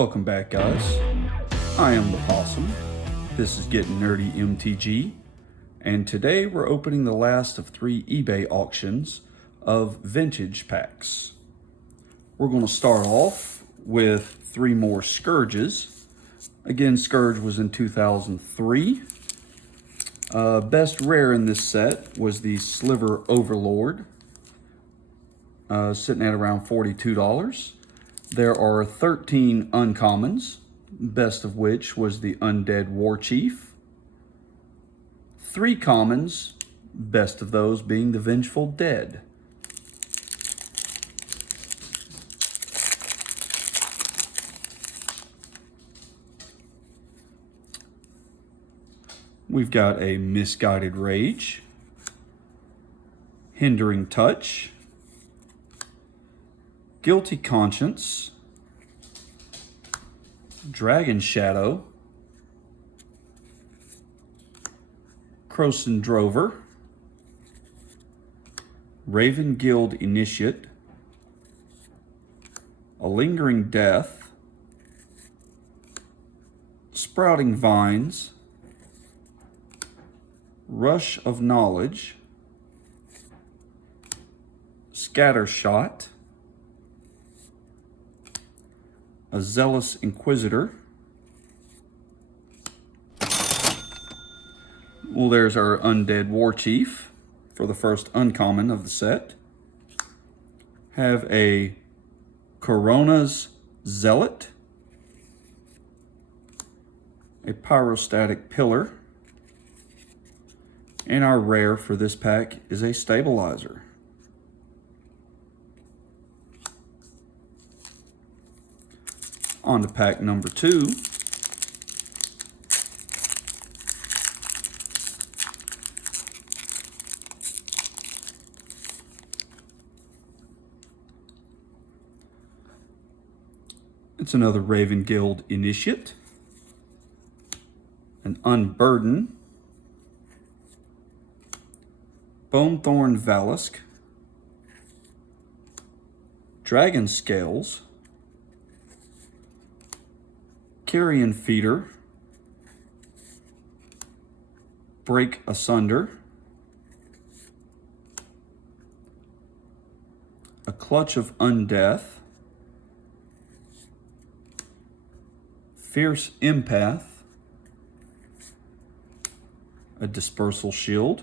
Welcome back, guys. I am the Possum. This is Getting Nerdy MTG, and today we're opening the last of 3 eBay auctions of vintage packs. We're going to start off with 3 more Scourges. Again, Scourge was in 2003. Best rare in this set was the Sliver Overlord, sitting at around $42. There are 13 uncommons, best of which was the Undead War Chief. 3 commons, best of those being the Vengeful Dead. We've got a Misguided Rage, Hindering Touch, Guilty Conscience, Dragon Shadow, Krosan Drover, Raven Guild Initiate, A Lingering Death, Sprouting Vines, Rush of Knowledge, Scattershot, a Zealous Inquisitor. Well, there's our Undead War Chief for the first uncommon of the set. Have a Corona's Zealot, a Pyrostatic Pillar, and our rare for this pack is a Stabilizer. On to pack number 2. It's another Raven Guild Initiate, an Unburden, Bonethorn Valisk, Dragon Scales, Carrion Feeder, Break Asunder, a Clutch of Undeath, Fierce Empath, a Dispersal Shield,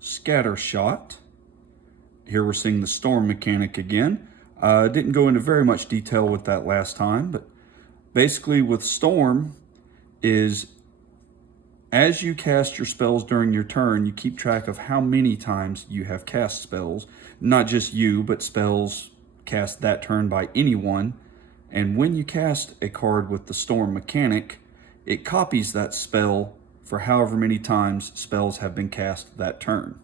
Scattershot. Here we're seeing the Storm mechanic again. Didn't go into very much detail with that last time, but basically with Storm is as you cast your spells during your turn, you keep track of how many times you have cast spells. Not just you, but spells cast that turn by anyone. And when you cast a card with the Storm mechanic, it copies that spell for however many times spells have been cast that turn.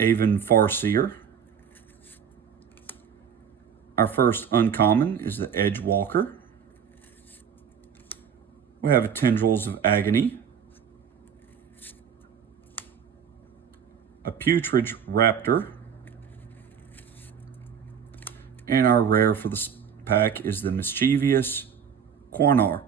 Aven Farseer. Our first uncommon is the Edgewalker. We have a Tendrils of Agony, a Putrid Raptor, and our rare for this pack is the Mischievous Quanar.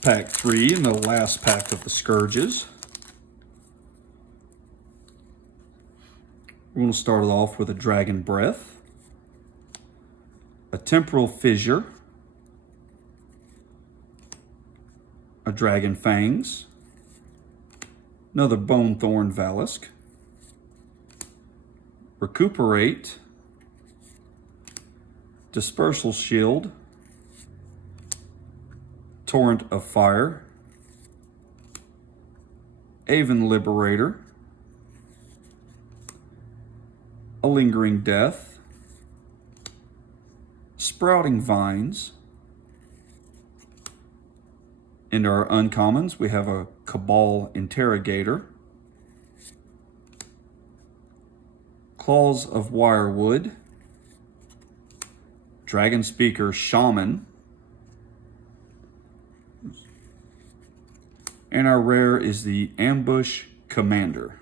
Pack 3 and the last pack of the Scourges. We're going to start it off with a Dragon Breath, a Temporal Fissure, a Dragon Fangs, another Bonethorn Valisk, Recuperate, Dispersal Shield, Torrent of Fire, Aven Liberator, a Lingering Death, Sprouting Vines. In our uncommons, we have a Cabal Interrogator, Claws of Wirewood, Dragon Speaker Shaman, And our rare is the Ambush Commander.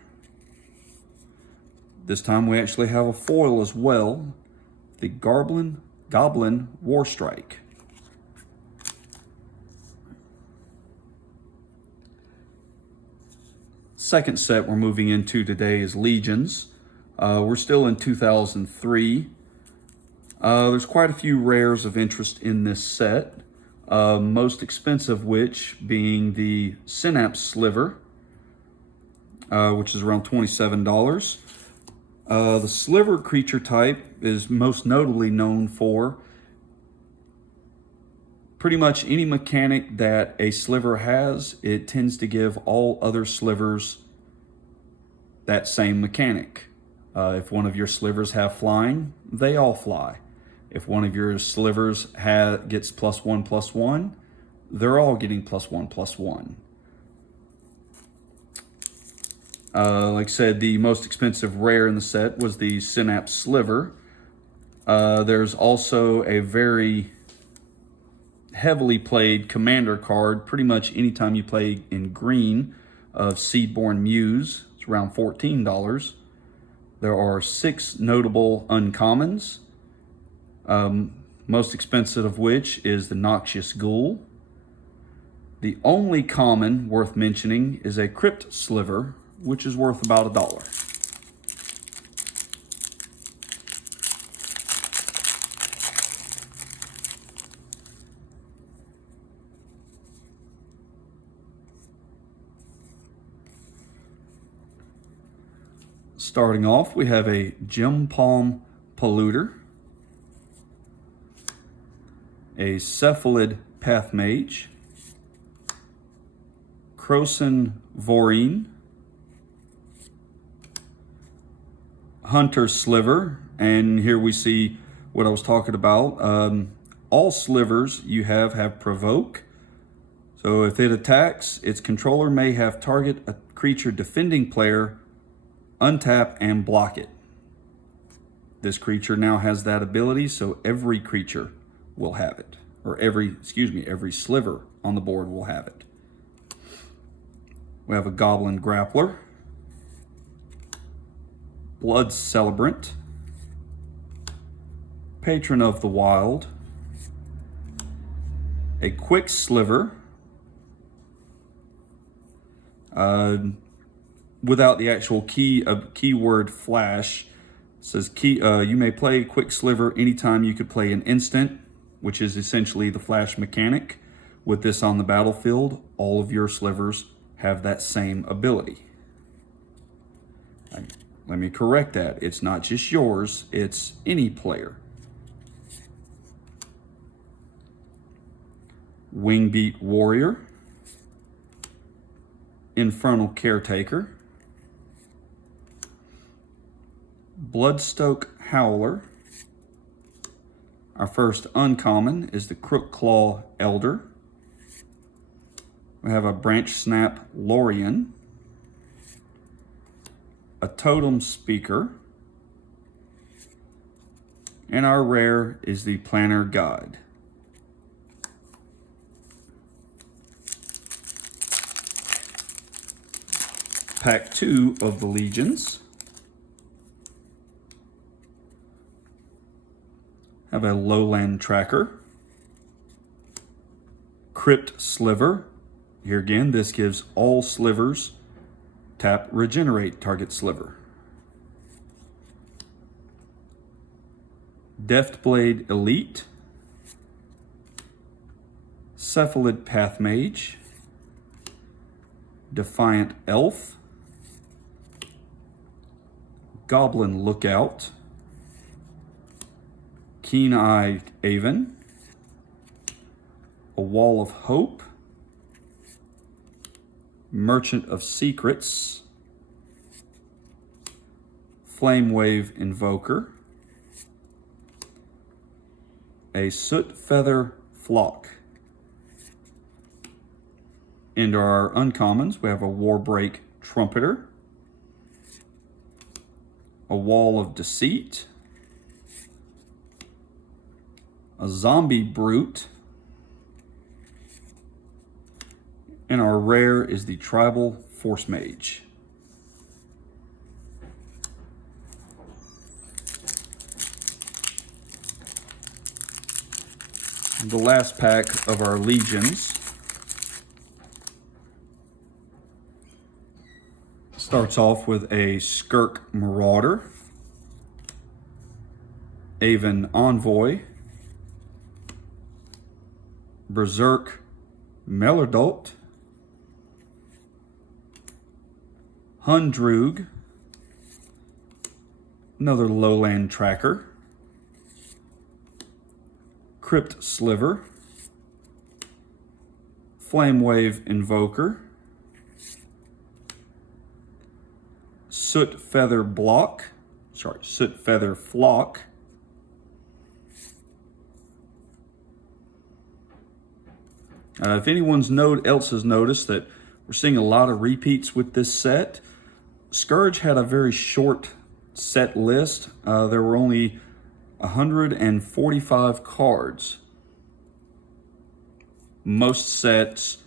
This time we actually have a foil as well, the Goblin Warstrike. Second set we're moving into today is Legions. We're still in 2003. There's quite a few rares of interest in this set. Most expensive which being the Synapse Sliver, which is around $27. The Sliver creature type is most notably known for pretty much any mechanic that a sliver has. It tends to give all other slivers that same mechanic. If one of your slivers have flying, they all fly. If one of your slivers gets +1/+1, they're all getting +1/+1. Like I said, the most expensive rare in the set was the Synapse Sliver. There's also a very heavily played commander card, pretty much anytime you play in green, of Seedborn Muse. It's around $14. There are 6 notable uncommons, most expensive of which is the Noxious Ghoul. The only common worth mentioning is a Crypt Sliver, which is worth about $1. Starting off, we have a Gem Palm Polluter, a Cephalid Pathmage, Krosan Vorine, Hunter Sliver, and here we see what I was talking about. All slivers you have Provoke. So if it attacks, its controller may have target a creature defending player untap and block it. This creature now has that ability, so every creature will have it, or every sliver on the board will have it. We have a Goblin Grappler, Blood Celebrant, Patron of the Wild, a Quick Sliver, without the actual keyword flash. It says you may play Quick Sliver anytime you could play an instant, which is essentially the flash mechanic. With this on the battlefield, all of your slivers have that same ability. Let me correct that. It's not just yours, it's any player. Wingbeat Warrior, Infernal Caretaker, Bloodstoke Howler. Our first uncommon is the Crookclaw Elder. We have a Branch Snap Lorien, a Totem Speaker, and our rare is the Planner God. Pack 2 of the Legions. Have a Lowland Tracker, Crypt Sliver. Here again, this gives all slivers tap regenerate target sliver. Deathblade Elite, Cephalid Pathmage, Defiant Elf, Goblin Lookout, Keen-Eyed Aven, a Wall of Hope, Merchant of Secrets, Flamewave Invoker, a Soot Feather Flock. Into our uncommons, we have a Warbreak Trumpeter, a Wall of Deceit, a Zombie Brute, And our rare is the Tribal Force Mage. The last pack of our Legions starts off with a Skirk Marauder, Aven Envoy, Berserk Melerdult, Hundroog, another Lowland Tracker, Crypt Sliver, Flamewave Invoker, Soot Feather Flock, if anyone else has noticed that we're seeing a lot of repeats with this set, Scourge had a very short set list. There were only 145 cards. Most sets,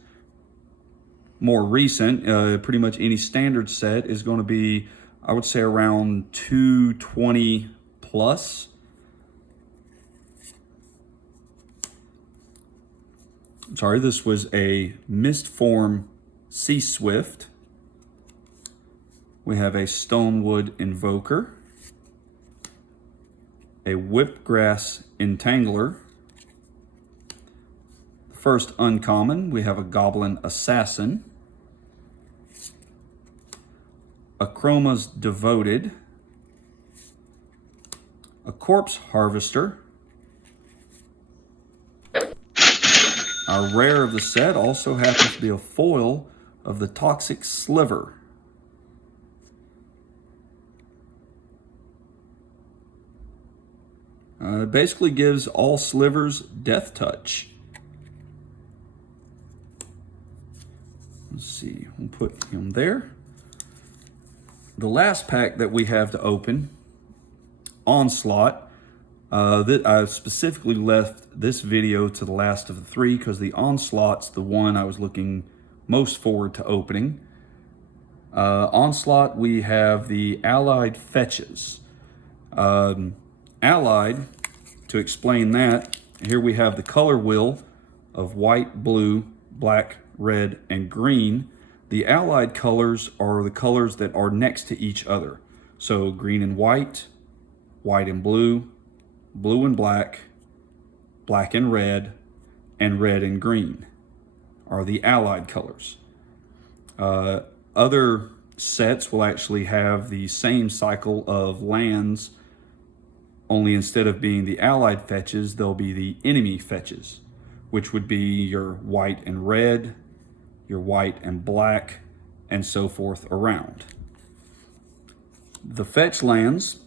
more recent, pretty much any standard set is going to be, I would say, around 220 plus. I'm sorry, this was a Mistform Sea Swift. We have a Stonewood Invoker, a Whipgrass Entangler. First uncommon, we have a Goblin Assassin, a Chroma's Devoted, a Corpse Harvester. Our rare of the set also happens to be a foil of the Toxic Sliver. It basically gives all slivers Death Touch. Let's see, we'll put him there. The last pack that we have to open, Onslaught. I specifically left this video to the last of the three because the Onslaught's the one I was looking most forward to opening. Onslaught, we have the Allied Fetches. Allied, to explain that, here we have the color wheel of white, blue, black, red, and green. The Allied colors are the colors that are next to each other. So green and white, white and blue, blue and black, black and red and green are the Allied colors. Other sets will actually have the same cycle of lands, only instead of being the Allied fetches, they'll be the enemy fetches, which would be your white and red, your white and black, and so forth around. The fetch lands,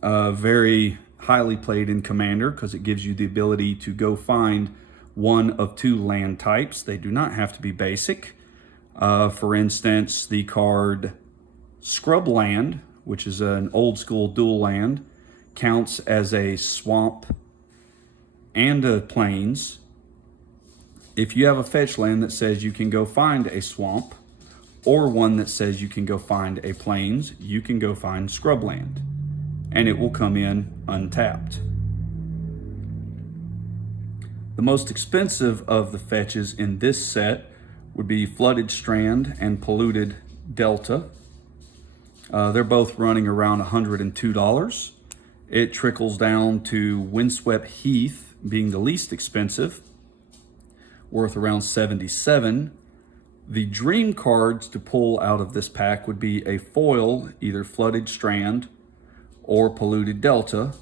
very highly played in Commander because it gives you the ability to go find one of two land types. They do not have to be basic. For instance, the card Scrubland, which is an old school dual land, counts as a swamp and a plains. If you have a fetch land that says you can go find a swamp, or one that says you can go find a plains, you can go find Scrubland, and it will come in untapped. The most expensive of the fetches in this set would be Flooded Strand and Polluted Delta. They're both running around $102. It trickles down to Windswept Heath being the least expensive, worth around $77. The dream cards to pull out of this pack would be a foil, either Flooded Strand or Polluted Delta,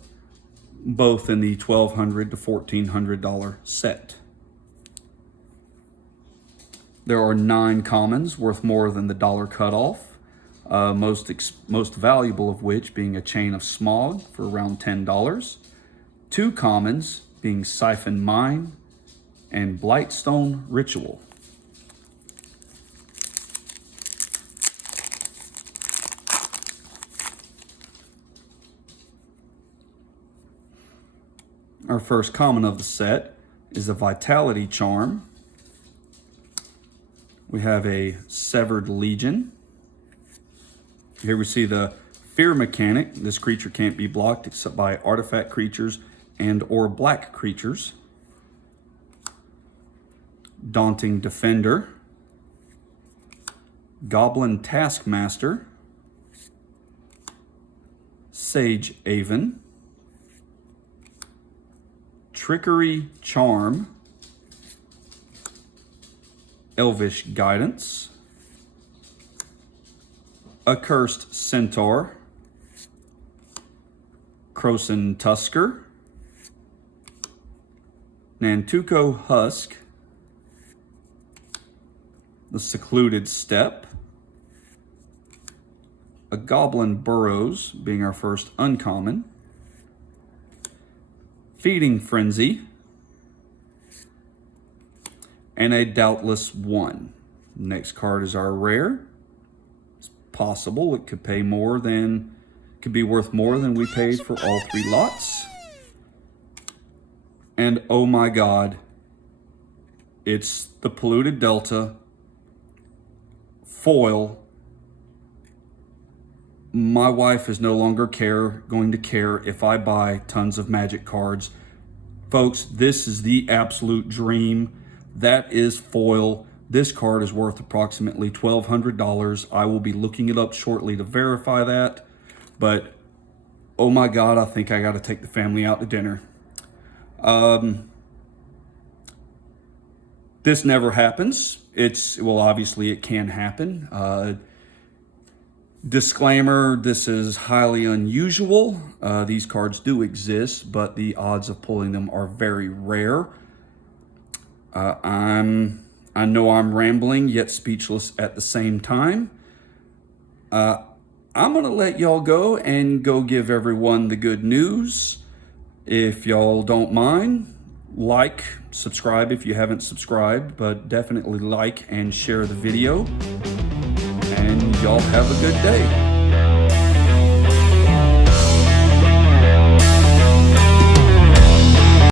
both in the $1,200 to $1,400 set. There are 9 commons worth more than the dollar cutoff. Most valuable of which being a Chain of Smog for around $10. 2 commons being Siphon Mine and Blightstone Ritual. Our first common of the set is a Vitality Charm. We have a Severed Legion. Here we see the Fear mechanic. This creature can't be blocked except by artifact creatures and or black creatures. Daunting Defender. Goblin Taskmaster. Sage Aven. Trickery Charm. Elvish Guidance. Accursed Centaur. Krosan Tusker. Nantuko Husk. The Secluded Steppe. A Goblin Burrows, being our first uncommon. Feeding Frenzy. And a Doubtless One. Next card is our rare. It's possible it could be worth more than we paid for all 3 lots. And oh my God, it's the Polluted Delta foil. My wife is no longer going to care if I buy tons of Magic cards. Folks, this is the absolute dream. That is foil. This card is worth approximately $1,200. I will be looking it up shortly to verify that. But, oh my God, I think I got to take the family out to dinner. This never happens. Well, obviously it can happen. Disclaimer, this is highly unusual. These cards do exist, but the odds of pulling them are very rare. I know I'm rambling, yet speechless at the same time. I'm going to let y'all go and go give everyone the good news. If y'all don't mind, like, subscribe if you haven't subscribed, but definitely like and share the video. And y'all have a good day.